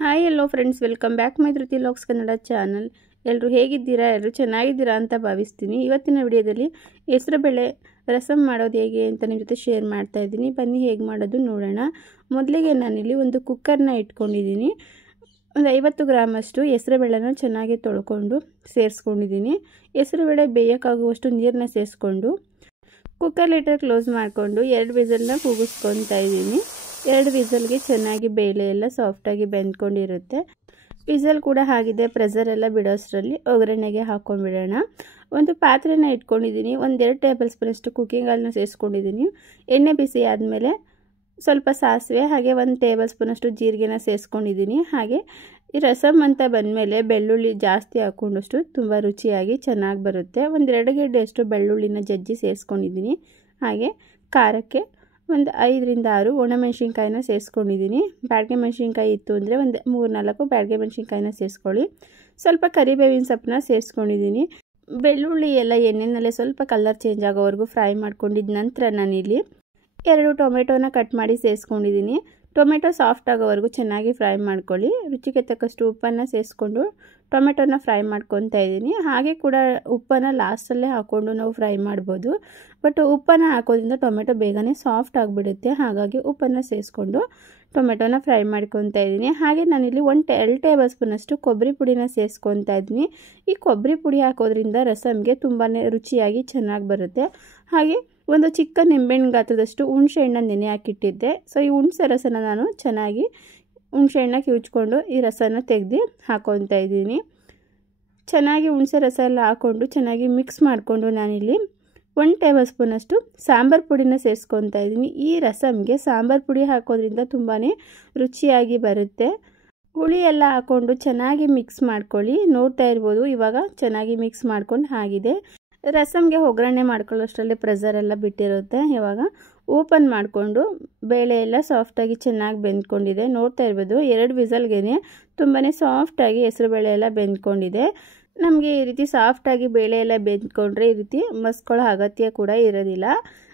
Hi hello friends, welcome back my Dhruti logs Kannada channel. ಎಲ್ಲರೂ ಹೇಗಿದ್ದೀರಾ? ಎಲ್ಲರೂ ಚೆನ್ನಾಗಿದ್ದೀರಾ ಅಂತ ಭಾವಿಸ್ತೀನಿ. ಇವತ್ತಿನ ವಿಡಿಯೋದಲ್ಲಿ ಹೆಸರುಬೇಳೆ ರಸಮ್ ಮಾಡೋದು ಹೇಗೆ ಅಂತ ನಿಮ್ಮ ಜೊತೆ ಶೇರ್ ಮಾಡ್ತಾ ಇದ್ದೀನಿ. ಬನ್ನಿ ಹೇಗೆ ಮಾಡೋದು ನೋಡೋಣ. ಮೊದಲಿಗೆ ನಾನಿಲ್ಲಿ ಒಂದು ಕುಕ್ಕರ್ನ ಇಟ್ಕೊಂಡಿದ್ದೀನಿ. ಒಂದು 50 ಗ್ರಾಮಷ್ಟು ಹೆಸರುಬೇಳೆನ ಚೆನ್ನಾಗಿ ತೊಳ್ಕೊಂಡು ಸೇರಿಸ್ಕೊಂಡಿದ್ದೀನಿ. ಹೆಸರುಬೇಳೆ ಬೇಯೋಕ್ಕಾಗುವಷ್ಟು ನೀರನ್ನ ಸೇರಿಸ್ಕೊಂಡು ಕುಕ್ಕರ್ ಲೀಟರ್ ಕ್ಲೋಸ್ ಮಾಡಿಕೊಂಡು 2 ವಿಸಲ್ನ ಕೂಗಿಸ್ಕೊತಾ ಇದ್ದೀನಿ. 2 ವಿಸಲ್ಗೆ ಚೆನ್ನಾಗಿ ಬೇಳೆ ಎಲ್ಲ ಸಾಫ್ಟಾಗಿ ಬೆಂದ್ಕೊಂಡಿರುತ್ತೆ. ವಿಸಲ್ ಕೂಡ ಆಗಿದೆ. ಪ್ರೆಷರ್ ಎಲ್ಲ ಬಿಡೋಷ್ಟರಲ್ಲಿ ಒಗ್ಗರಣೆಗೆ ಹಾಕೊಂಡ್ಬಿಡೋಣ. ಒಂದು ಪಾತ್ರೆನ ಇಟ್ಕೊಂಡಿದ್ದೀನಿ. 1-2 ಟೇಬಲ್ ಸ್ಪೂನಷ್ಟು ಕುಕ್ಕಿಂಗ್ ಆಯಿಲ್ನ ಸೇರಿಸ್ಕೊಂಡಿದ್ದೀನಿ. ಎಣ್ಣೆ ಬಿಸಿ ಆದಮೇಲೆ ಸ್ವಲ್ಪ ಸಾಸಿವೆ ಹಾಗೆ 1 ಟೇಬಲ್ ಸ್ಪೂನಷ್ಟು ಜೀರಿಗೆನ ಸೇರಿಸ್ಕೊಂಡಿದ್ದೀನಿ. ಹಾಗೆ ಈ ರಸಮ್ ಅಂತ ಬಂದಮೇಲೆ ಬೆಳ್ಳುಳ್ಳಿ ಜಾಸ್ತಿ ಹಾಕ್ಕೊಂಡಷ್ಟು ತುಂಬ ರುಚಿಯಾಗಿ ಚೆನ್ನಾಗಿ ಬರುತ್ತೆ. 1-2 ಗೆಡ್ಡೆಯಷ್ಟು ಬೆಳ್ಳುಳ್ಳಿನ ಜಜ್ಜಿ ಸೇರಿಸ್ಕೊಂಡಿದ್ದೀನಿ. ಹಾಗೆ ಖಾರಕ್ಕೆ ಒಂದು 5-6 ಒಣಮೆಣಸಿನ್ಕಾಯಿನ ಸೇರಿಸ್ಕೊಂಡಿದ್ದೀನಿ. ಬ್ಯಾಡಗೆ ಮೆಣಸಿನ್ಕಾಯಿ ಇತ್ತು ಅಂದರೆ ಒಂದು 3-4 ಬ್ಯಾಡಗೆ ಮೆಣಸಿನ್ಕಾಯಿನ ಸೇರಿಸ್ಕೊಳ್ಳಿ. ಸ್ವಲ್ಪ ಕರಿಬೇವಿನ ಸೊಪ್ಪನ್ನ ಸೇರಿಸ್ಕೊಂಡಿದ್ದೀನಿ. ಬೆಳ್ಳುಳ್ಳಿ ಎಲ್ಲ ಎಣ್ಣೆನಲ್ಲೇ ಸ್ವಲ್ಪ ಕಲರ್ ಚೇಂಜ್ ಆಗೋವರೆಗೂ ಫ್ರೈ ಮಾಡ್ಕೊಂಡಿದ್ದ ನಂತರ ನಾನಿಲ್ಲಿ 2 ಟೊಮೆಟೊನ ಕಟ್ ಮಾಡಿ ಸೇರಿಸ್ಕೊಂಡಿದ್ದೀನಿ. ಟೊಮೆಟೊ ಸಾಫ್ಟ್ ಆಗೋವರೆಗೂ ಚೆನ್ನಾಗಿ ಫ್ರೈ ಮಾಡ್ಕೊಳ್ಳಿ. ರುಚಿಗೆ ತಕ್ಕಷ್ಟು ಉಪ್ಪನ್ನು ಸೇರಿಸ್ಕೊಂಡು ಟೊಮೆಟೊನ ಫ್ರೈ ಮಾಡ್ಕೊತಾ ಇದ್ದೀನಿ. ಹಾಗೆ ಕೂಡ ಉಪ್ಪನ್ನು ಲಾಸ್ಟಲ್ಲೇ ಹಾಕ್ಕೊಂಡು ನಾವು ಫ್ರೈ ಮಾಡ್ಬೋದು. ಬಟ್ ಉಪ್ಪನ್ನು ಹಾಕೋದ್ರಿಂದ ಟೊಮೆಟೊ ಬೇಗನೆ ಸಾಫ್ಟ್ ಆಗಿಬಿಡುತ್ತೆ. ಹಾಗಾಗಿ ಉಪ್ಪನ್ನು ಸೇರಿಸ್ಕೊಂಡು ಟೊಮೆಟೊನ ಫ್ರೈ ಮಾಡ್ಕೊತಾ ಇದ್ದೀನಿ. ಹಾಗೆ ನಾನಿಲ್ಲಿ 2 ಟೇಬಲ್ ಸ್ಪೂನಷ್ಟು ಕೊಬ್ಬರಿ ಪುಡಿನ ಸೇರಿಸ್ಕೊತಾ ಇದ್ದೀನಿ. ಈ ಕೊಬ್ಬರಿ ಪುಡಿ ಹಾಕೋದ್ರಿಂದ ರಸಮ್ಗೆ ತುಂಬಾ ರುಚಿಯಾಗಿ ಚೆನ್ನಾಗಿ ಬರುತ್ತೆ. ಹಾಗೆ ಒಂದು ಚಿಕ್ಕ ನಿಂಬೆಹಣ್ಣು ಗಾತ್ರದಷ್ಟು ಹುಣಸೆ ಹಣ್ಣನ್ನು ನೆನೆ ಹಾಕಿಟ್ಟಿದ್ದೆ. ಸೊ ಈ ಹುಣಸೆ ರಸನ ನಾನು ಚೆನ್ನಾಗಿ ಹುಣಸೆ ಹಣ್ಣನ್ನ ಕಿವುಚ್ಕೊಂಡು ಈ ರಸನ ತೆಗೆದು ಹಾಕೊತಾ ಇದ್ದೀನಿ. ಚೆನ್ನಾಗಿ ಹುಣಸೆ ರಸ ಎಲ್ಲ ಹಾಕ್ಕೊಂಡು ಚೆನ್ನಾಗಿ ಮಿಕ್ಸ್ ಮಾಡಿಕೊಂಡು ನಾನಿಲ್ಲಿ 1 ಟೇಬಲ್ ಸ್ಪೂನಷ್ಟು ಸಾಂಬಾರು ಪುಡಿನ ಸೇರಿಸ್ಕೊತಾ ಇದ್ದೀನಿ. ಈ ರಸಮ್ಗೆ ಸಾಂಬಾರು ಪುಡಿ ಹಾಕೋದ್ರಿಂದ ತುಂಬಾ ರುಚಿಯಾಗಿ ಬರುತ್ತೆ. ಹುಳಿ ಎಲ್ಲ ಹಾಕ್ಕೊಂಡು ಚೆನ್ನಾಗಿ ಮಿಕ್ಸ್ ಮಾಡ್ಕೊಳ್ಳಿ. ನೋಡ್ತಾ ಇರ್ಬೋದು ಇವಾಗ ಚೆನ್ನಾಗಿ ಮಿಕ್ಸ್ ಮಾಡ್ಕೊಂಡು ಆಗಿದೆ. ರಸಮ್ಗೆ ಒಗ್ಗರಣೆ ಮಾಡ್ಕೊಳ್ಳೋಷ್ಟರಲ್ಲಿ ಪ್ರೆಷರ್ ಎಲ್ಲ ಬಿಟ್ಟಿರುತ್ತೆ. ಇವಾಗ ಓಪನ್ ಮಾಡಿಕೊಂಡು ಬೇಳೆ ಎಲ್ಲ ಸಾಫ್ಟಾಗಿ ಚೆನ್ನಾಗಿ ಬೆಂದ್ಕೊಂಡಿದೆ. ನೋಡ್ತಾ ಇರ್ಬೋದು 2 ವಿಸಲ್ಗೆ ತುಂಬಾ ಸಾಫ್ಟಾಗಿ ಹೆಸರುಬೇಳೆ ಎಲ್ಲ ಬೆಂದ್ಕೊಂಡಿದೆ. ನಮಗೆ ಈ ರೀತಿ ಸಾಫ್ಟಾಗಿ ಬೇಳೆ ಎಲ್ಲ ಬೆಂದ್ಕೊಂಡ್ರೆ ಈ ರೀತಿ ಮಸ್ಕೊಳ್ಳೋ ಅಗತ್ಯ ಕೂಡ ಇರೋದಿಲ್ಲ.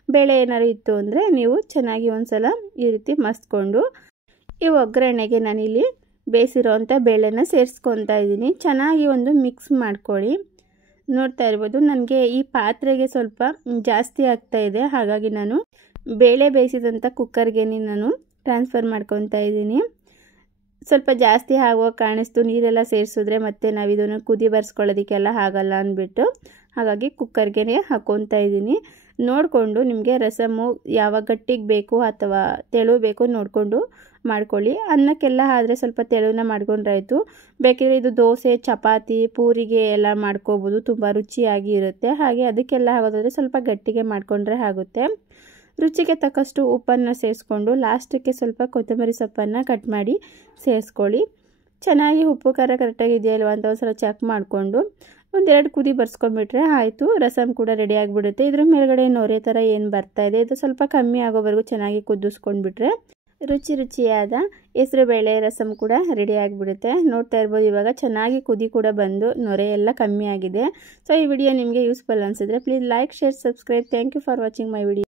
ಬೇಳೆ ಏನಾದ್ರು ಇತ್ತು ಅಂದರೆ ನೀವು ಚೆನ್ನಾಗಿ ಒಂದ್ಸಲ ಈ ರೀತಿ ಮಸ್ಕೊಂಡು ಈ ಒಗ್ಗರಣೆಗೆ ನಾನಿಲ್ಲಿ ಬೇಯಿಸಿರೋವಂಥ ಬೇಳೆನ ಸೇರಿಸ್ಕೊತಾ ಇದ್ದೀನಿ. ಚೆನ್ನಾಗಿ ಒಂದು ಮಿಕ್ಸ್ ಮಾಡ್ಕೊಳ್ಳಿ. ನೋಡ್ತಾ ಇರ್ಬೋದು ನನಗೆ ಈ ಪಾತ್ರೆಗೆ ಸ್ವಲ್ಪ ಜಾಸ್ತಿ ಆಗ್ತಾ ಇದೆ. ಹಾಗಾಗಿ ನಾನು ಬೇಳೆ ಬೇಯಿಸಿದಂಥ ಕುಕ್ಕರ್ಗೆ ನಾನು ಟ್ರಾನ್ಸ್ಫರ್ ಮಾಡ್ಕೊತಾ ಇದ್ದೀನಿ. ಸ್ವಲ್ಪ ಜಾಸ್ತಿ ಆಗುವ ಕಾಣಿಸ್ತು. ನೀರೆಲ್ಲ ಸೇರಿಸಿದ್ರೆ ಮತ್ತೆ ನಾವು ಇದನ್ನು ಕುದಿ ಬರ್ಸ್ಕೊಳ್ಳೋದಕ್ಕೆಲ್ಲ ಆಗಲ್ಲ ಅಂದ್ಬಿಟ್ಟು ಹಾಗಾಗಿ ಕುಕ್ಕರ್ಗೆ ಹಾಕ್ಕೊತಾ ಇದ್ದೀನಿ. ನೋಡಿಕೊಂಡು ನಿಮಗೆ ರಸಮು ಯಾವಾಗ ಗಟ್ಟಿಗೆ ಬೇಕು ಅಥವಾ ತೆಳು ಬೇಕು ನೋಡಿಕೊಂಡು ಮಾಡ್ಕೊಳ್ಳಿ. ಅನ್ನಕ್ಕೆಲ್ಲ ಆದರೆ ಸ್ವಲ್ಪ ತೆಳುನ ಮಾಡ್ಕೊಂಡ್ರಾಯ್ತು. ಬೇಕಿದ್ರೆ ಇದು ದೋಸೆ, ಚಪಾತಿ, ಪೂರಿಗೆ ಎಲ್ಲ ಮಾಡ್ಕೋಬೋದು. ತುಂಬ ರುಚಿಯಾಗಿ ಇರುತ್ತೆ. ಹಾಗೆ ಅದಕ್ಕೆಲ್ಲ ಆಗೋದಾದರೆ ಸ್ವಲ್ಪ ಗಟ್ಟಿಗೆ ಮಾಡಿಕೊಂಡ್ರೆ ಆಗುತ್ತೆ. ರುಚಿಗೆ ತಕ್ಕಷ್ಟು ಉಪ್ಪನ್ನು ಸೇರಿಸ್ಕೊಂಡು ಲಾಸ್ಟಕ್ಕೆ ಸ್ವಲ್ಪ ಕೊತ್ತಂಬರಿ ಸೊಪ್ಪನ್ನು ಕಟ್ ಮಾಡಿ ಸೇರಿಸ್ಕೊಳ್ಳಿ. ಚೆನ್ನಾಗಿ ಉಪ್ಪು ಖಾರ ಕರೆಕ್ಟಾಗಿ ಇದೆಯಲ್ವ ಅಂತ ಒಂದ್ಸಲ ಚೆಕ್ ಮಾಡಿಕೊಂಡು 1-2 ಕುದಿ ಬರ್ಸ್ಕೊಂಡ್ಬಿಟ್ರೆ ಆಯಿತು. ರಸಮ್ ಕೂಡ ರೆಡಿ ಆಗಿಬಿಡುತ್ತೆ. ಇದ್ರ ಮೇಲ್ಗಡೆ ನೊರೆ ಥರ ಏನು ಬರ್ತಾ ಇದೆ ಇದು ಸ್ವಲ್ಪ ಕಮ್ಮಿ ಆಗೋವರೆಗೂ ಚೆನ್ನಾಗಿ ಕುದಿಸ್ಕೊಂಡ್ಬಿಟ್ರೆ ರುಚಿಯಾದ ಹೆಸರುಬೇಳೆ ರಸಮ್ ಕೂಡ ರೆಡಿ ಆಗಿಬಿಡುತ್ತೆ. ನೋಡ್ತಾ ಇರ್ಬೋದು ಇವಾಗ ಚೆನ್ನಾಗಿ ಕುದಿ ಕೂಡ ಬಂದು ನೊರೆ ಎಲ್ಲ ಕಮ್ಮಿ ಆಗಿದೆ. ಸೊ ಈ ವಿಡಿಯೋ ನಿಮಗೆ ಯೂಸ್ಫುಲ್ ಅನಿಸಿದ್ರೆ please like, share, subscribe. Thank you for watching my video.